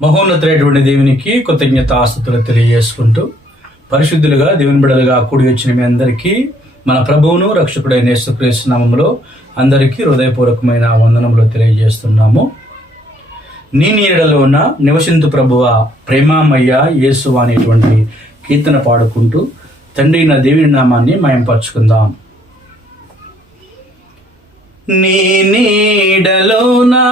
మహోన్నతుడైనటువంటి దేవునికి కృతజ్ఞతాస్తుతులు తెలియజేసుకుంటూ పరిశుద్ధులుగా దేవుని బిడ్డలుగా కూడి వచ్చిన మీ అందరికీ మన ప్రభువును రక్షకుడైన యేసుక్రీస్తు నామములో అందరికీ హృదయపూర్వకమైన వందనములు తెలియజేస్తున్నాము. నీ నీడలోన నివసింతు ప్రభువ ప్రేమామయ్య యేసు అనేటువంటి కీర్తన పాడుకుంటూ తండ్రి నా దేవుని నామాన్ని మయంపరుచుకుందాం. నీ నీడలోనా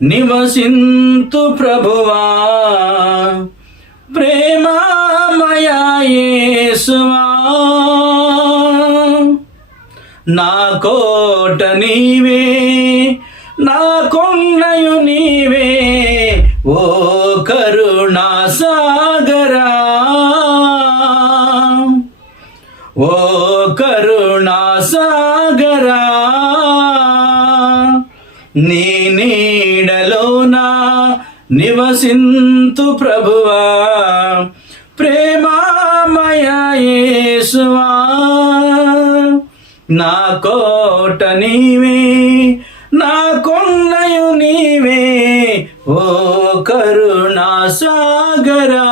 నివసింతు ప్రభువా ప్రేమామయ యేసువా, నా కోట నీవే నా కొండయు నీవే ఓ కరుణా సాగరా, ఓ కరుణా సాగరా. నీ నీడలోనా నివసింతు ప్రభువా ప్రేమామయ యేసువా, నా కోట నీవే నా కొండయు నీవే ఓ కరుణా సాగరా,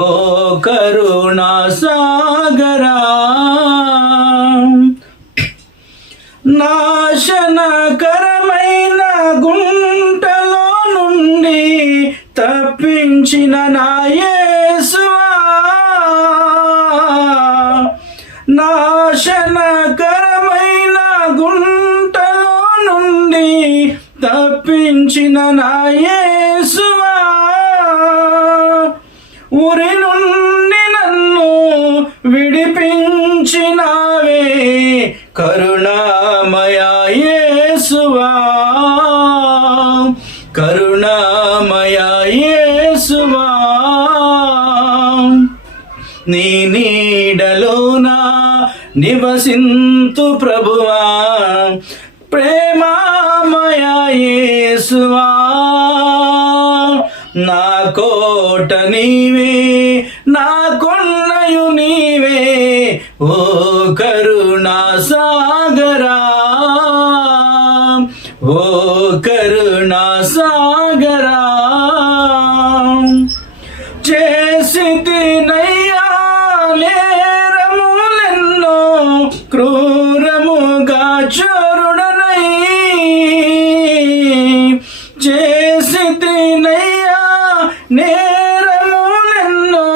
ఓ కరుణా సాగరా. నాశనకరమైన గుంటలో నుండి తప్పించిన నా యేసువా, నాశనకరమైన గుంటలో నుండి తప్పించిన నా యేసువా, ఉరి నుండి నన్ను విడిపించినావే కరుణామయ యేసువా, కరుణామయ యేసువా. నీ నీడలోనా నివసింతు ప్రభువా ప్రేమామయ యేసువా, నా కోట నీవే నా కొండయు నీవే ఓ కరుణా సాగరా, ఓ కరుణా సాగరా. చేసితినయ్యా నేరములెన్నో క్రూరముగా చోరుడనై, చేసితినయ్యా నేరములెన్నో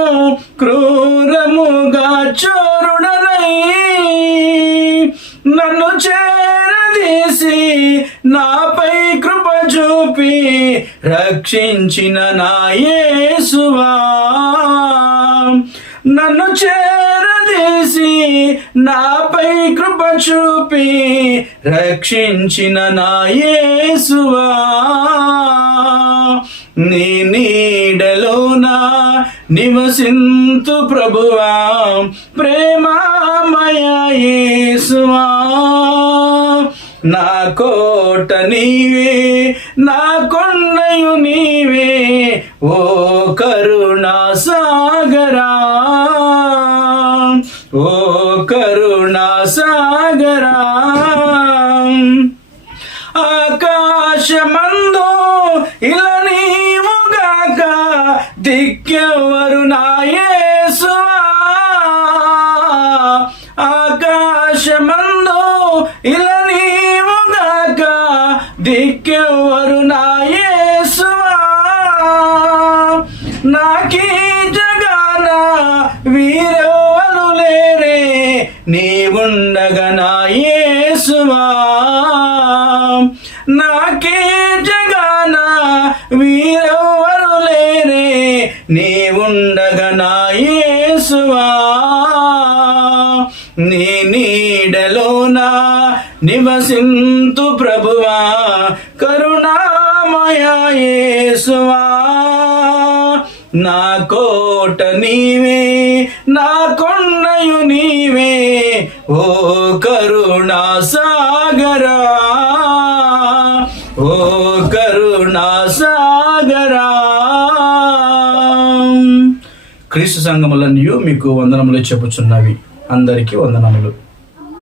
క్రూరముగా చోరుడనై, నన్ను చేరదీసి నాపై కృప చూపి రక్షించిన నా యేసువా, నన్ను చేరదీసి నాపై కృప చూపి రక్షించిన నా యేసువా, నీ నీడలోనా నివసింతు ప్రభువా ప్రేమామయ యేసువా, నా కోట నీవే నా కొండయు నీవే ఓ కరుణా సాగరా, ఓ కరుణా సాగరా. ఆకాశమందు ఇలా నీవుగాక దిక్కెవరు నా యేసువా, ఆకాశమందు ఇలా నీవుగాక దిక్కెవరు నా యేసువా, నాకీ జగాన వీరెవరు లేరే నీవుండగా నా యేసువా, నాకీ జగాన వీరెవరు లేరే నీవుండగా నా యేసువా, నీ నీడలోనా నివసింతు ప్రభువా కరుణామయ యేసువా, నా కోట నీవే నా కొండయు నీవే ఓ కరుణా సాగరా, ఓ కరుణా సాగరా. క్రీస్తు సంఘములన్నీ మీకు వందనములు చెప్పుచున్నవి. అందరికీ వందనములు.